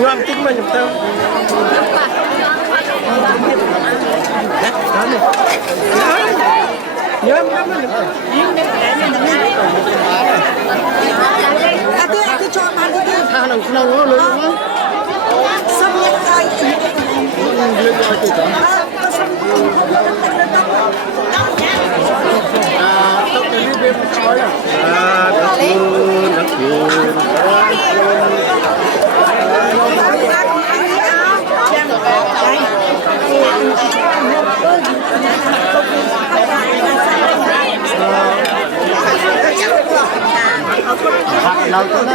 ngon tính mà nhập tao nhớ lắm tôi cho bạn đi thằng nào nó luôn xong nhặt rồi tao cái bên coi nó cuốn lâu tới đó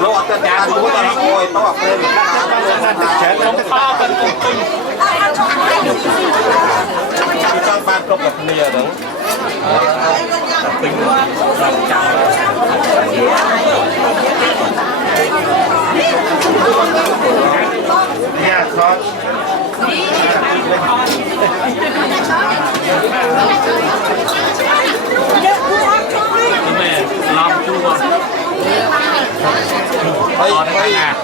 lo tất cả chúng ta ngồi to lên chén nó to cần cùng tinh trong ban công một nìa đó tinh làm chảo nhà khó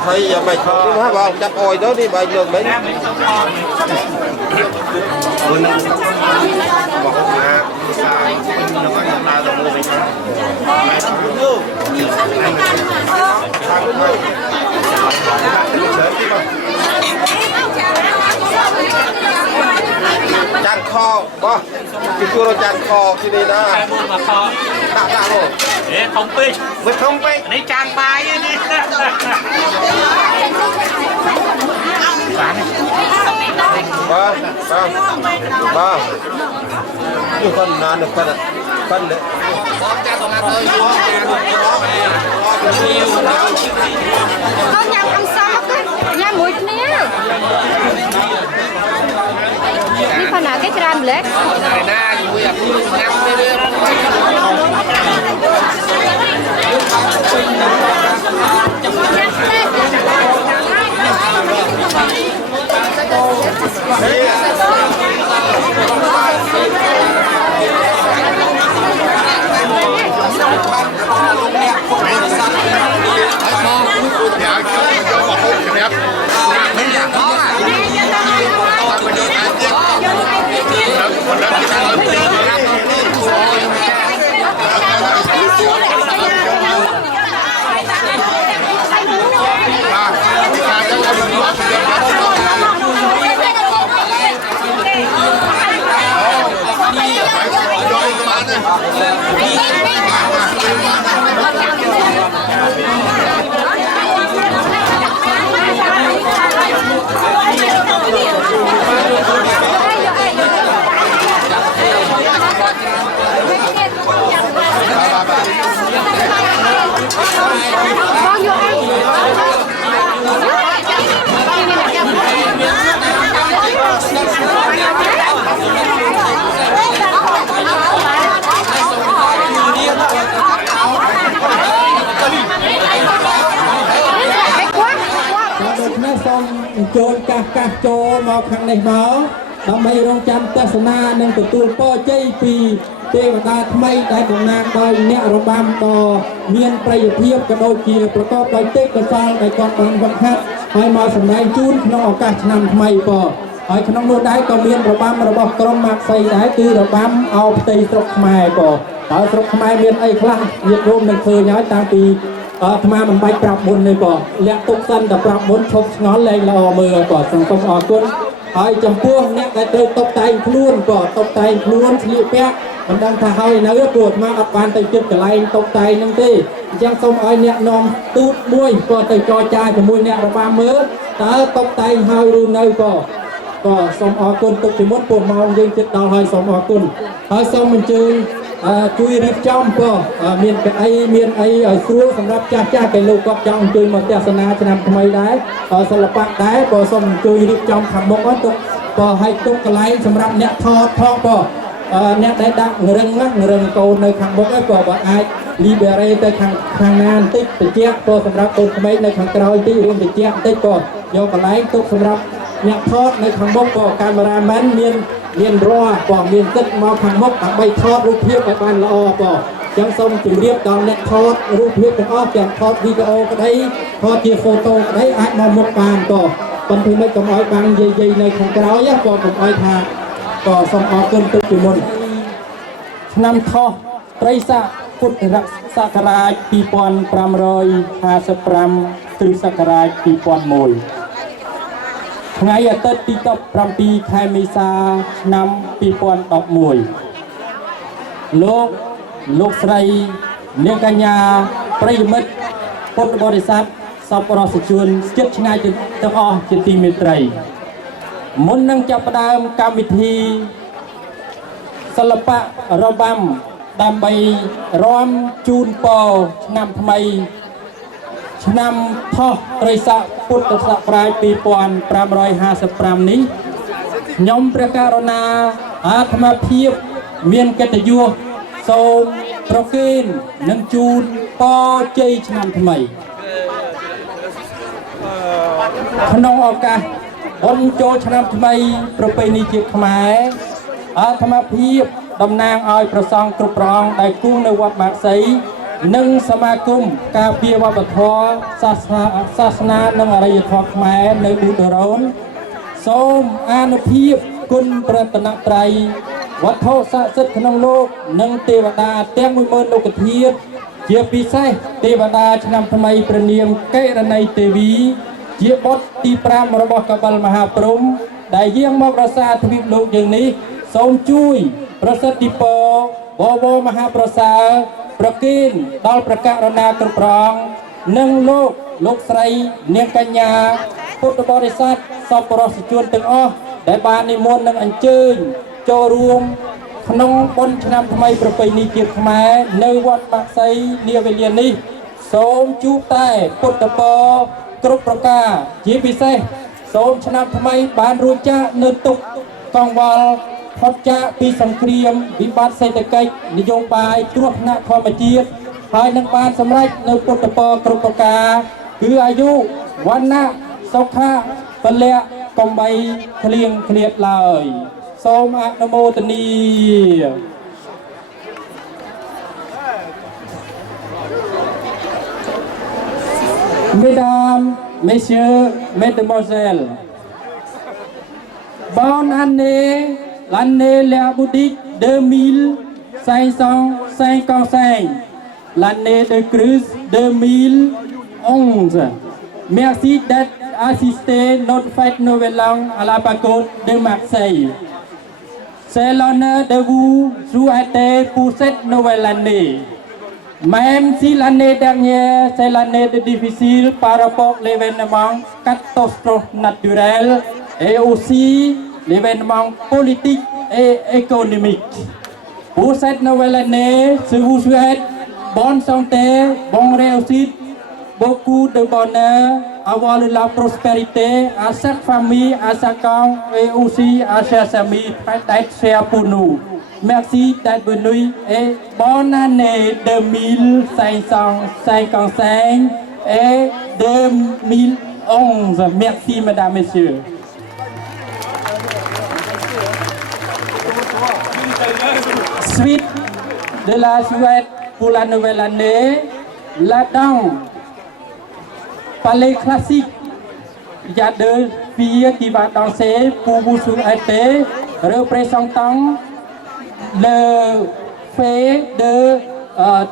thấy giờ mày không hả bà chắc ôi đó đi bà đường đấy chăn kho có cái cua chăn kho cái đây đó tạ rồi để không biết với không biết lấy trang bài đi ba nhiều con nào được con đấy con nhầm ăn sao nha mũi nè đi phần nào cái cam lếtចូលកាសចូលមកខាងនេះមកដើម្បីរងចាំទស្សនានិងទទួលពរជ័យពីទេវតាថ្មីដែលតំណាងដោយអ្នករបាំដ៏មានប្រយោជន៍ភាពក៏ដូចជាប្រកបដោយទេពកោសល្យដែលគាត់បានវឹកហាត់ហើយមកសម្ដែងជូនក្នុងឱកាសឆ្នាំថ្មីបងហើយក្នុងនោះដែរក៏មានរបាំរបស់ក្រុមម៉ាក់សីដែរគឺរបាំអោផ្ទៃស្រុកខ្មែរបងតើស្រុកខ្មែរមានអីខ្លះញាតិញោមនឹងឃើញហើយតាំងពីអាត្មាមិនបាច់ប្រាប់មុនទេបងលាក់ទុកសិនតែប្រាប់មុនឈប់ឆ្ងល់លែងល្អមើលបងសូមអរគុណហើយចំពោះអ្នកដែលត្រូវតុបតែងខ្លួនបងតុបតែងខ្លួនស្លៀកពាក់មិនដឹងថាហើយនៅព្រោះអាត្មាអត់បានទៅជិតកន្លែងតុបតែងហ្នឹងទេអញ្ចឹងសូមឲ្យអ្នកនាំទូតមួយក៏ទៅចរចាជាមួយអ្នករបាំមើលតើតុបតែងហើយឬនៅក៏សូមអរគុណទុកពីមុនពុំម៉ោងយើងជិតដល់ហើយសូមអរគុណហើយសូមអញ្ជើញជួយរៀបចំក៏មានអីឲ្យស្រួលសម្រាប់ចាស់គេលោកគាត់ចង់អញ្ជើញមកទស្សនាឆ្នាំថ្មីដែរសិល្បៈដែរក៏សូមជួយរៀបចំខាងមុខទុកក៏ឲ្យទុកកន្លែងសម្រាប់អ្នកថតផងក៏ អ្នកដែលដាក់រឹងកូននៅខាងមុខក៏បើអាច liberate ទៅខាងណាបន្តិចតិចក៏សម្រាប់កូនក្មេងនៅខាងក្រោយទីរួមតិចបន្តិចក៏យកកន្លែងទុកសម្រាប់អ្នកថតនៅខាងមុខក៏កាមេរ៉ាមែនមានរ៉ក៏មានទឹកមកខាងមុខដើម្បីថតរូបភាពឲ្យបានល្អក៏ចឹងសូមជម្រាបដល់អ្នកថតរូបភាពទាំងអស់ទាំងថតវីដេអូក្តីថតជាហ្វូតូក្តីអាចមកមុខបានក៏ប៉ុន្តែមិនកុំឲ្យបាំងយាយនៅខាងក្រោយក៏កុំឲ្យថាក៏សូមអរគុណទុកជាមុនឆ្នាំថោះត្រីស័កពុទ្ធសករាជ2555គ្រិស្តសករាជ2001ថ្ងៃអាទិត្យទី17ខែមេសាឆ្នាំ2011លោកស្រីនាងកញ្ញាប្រិយមិត្តពុទ្ធបរិស័ទសប្បុរសជនចិត្តឆ្ងាយទាំងអស់ជាទីមេត្រីមុននឹងចាប់ផ្ដើមកម្មវិធីសិល្បៈរបាំដើម្បីរាំជូនពរឆ្នាំថ្មីឆ្នាំថោះត្រីស័កពុទ្ធសករាជ2555នេះខ្ញុំព្រះករុណាអាត្មាភាពមានកិត្តិយសសូមប្រគេននិងជូនពរជ័យឆ្នាំថ្មីក្នុងឱកាសបុណ្យចូលឆ្នាំថ្មីប្រពៃណីជាតិខ្មែរអាត្មាភាពតំណាងឲ្យព្រះសង្ឃគ្រប់ព្រះអង្គដែលគង់នៅវត្តបាក់សីនិងសមាគមការពារវប្បធម៌សាសនានិងអរិយធម៌ខ្មែរនៅប៊ូដរ៉ូនសូមអានុភាពគុណព្រះរតនត្រ័យវត្ថុស័ក្តិសិទ្ធិក្នុងលោកនិងទេវតាទាំង10000លោកធាតុជាពិសេសទេវតាឆ្នាំថ្មីព្រះនាមកិរណីទេវីជាបុត្រទី5របស់កបិលមហាព្រហ្មដែលយាងមករក្សាទ្វីបលោកយើងនេះសូមជួយប្រសិទ្ធិពរបវរមហាប្រសើរប្រគេនដល់ព្រះករុណាគ្រប់ព្រះអង្គនិងលោកស្រីនាងកញ្ញាពុទ្ធបរិស័ទសប្បុរសជនទាំងអស់ដែលបាននិមន្តនិងអញ្ជើញចូលរួមក្នុងបុណ្យឆ្នាំថ្មីប្រពៃណីជាតិខ្មែរនៅវត្តបាក់សីនាវេលានេះសូមជួបតែពុទ្ធពរគ្រប់ប្រការជាពិសេសសូមឆ្នាំថ្មីបានរួចចាកនៅទុក្ខកង្វល់ផុតចាកពីសង្គ្រាមវិបត្តិសេដ្ឋកិច្ចនយោបាយគ្រោះថ្នាក់ធម្មជាតិហើយនឹងបានសម្រេចនៅពុទ្ធពរគ្រប់ប្រការគឺអាយុវណ្ណៈសុខៈពលៈកំបីឃ្លៀងឃ្លាតឡើយសូមអនុមោទនា Mesdames, Messieurs, Mesdemoiselles, bonne année, l'année léaboudique 2555, l'année de Christ 2011. Merci d'être assisté à notre fête Nouvel An à la Pagode de Marseille. C'est l'honneur de vous souhaiter pour cette nouvelle année. Même si l'année dernière, c'est l'année difficile par rapport à l'événement catastrophe naturelle et aussi l'événement politique et économique. Pour cette nouvelle année, je vous souhaite bonne santé, bonne réussite, beaucoup de bonheur, avoir de la prospérité à chaque famille, à chacun et aussi à chers amis d'être chers pour nous. Merci d'être venu et bonne année 2555 et 2011. Merci mesdames, messieurs. Suite de la souhaite pour la nouvelle année, la danse, palais classique. Il y a deux filles qui vont danser pour vous souhaiter, représentant le fait de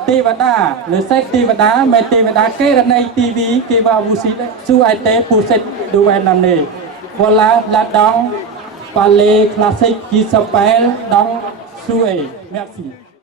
Tevada, le set Tevada, mais Tevada Keranay TV qui va vous souhaiter pour cette nouvelle année. Voilà la danse palais classique qui s'appelle danse Souhait. Merci.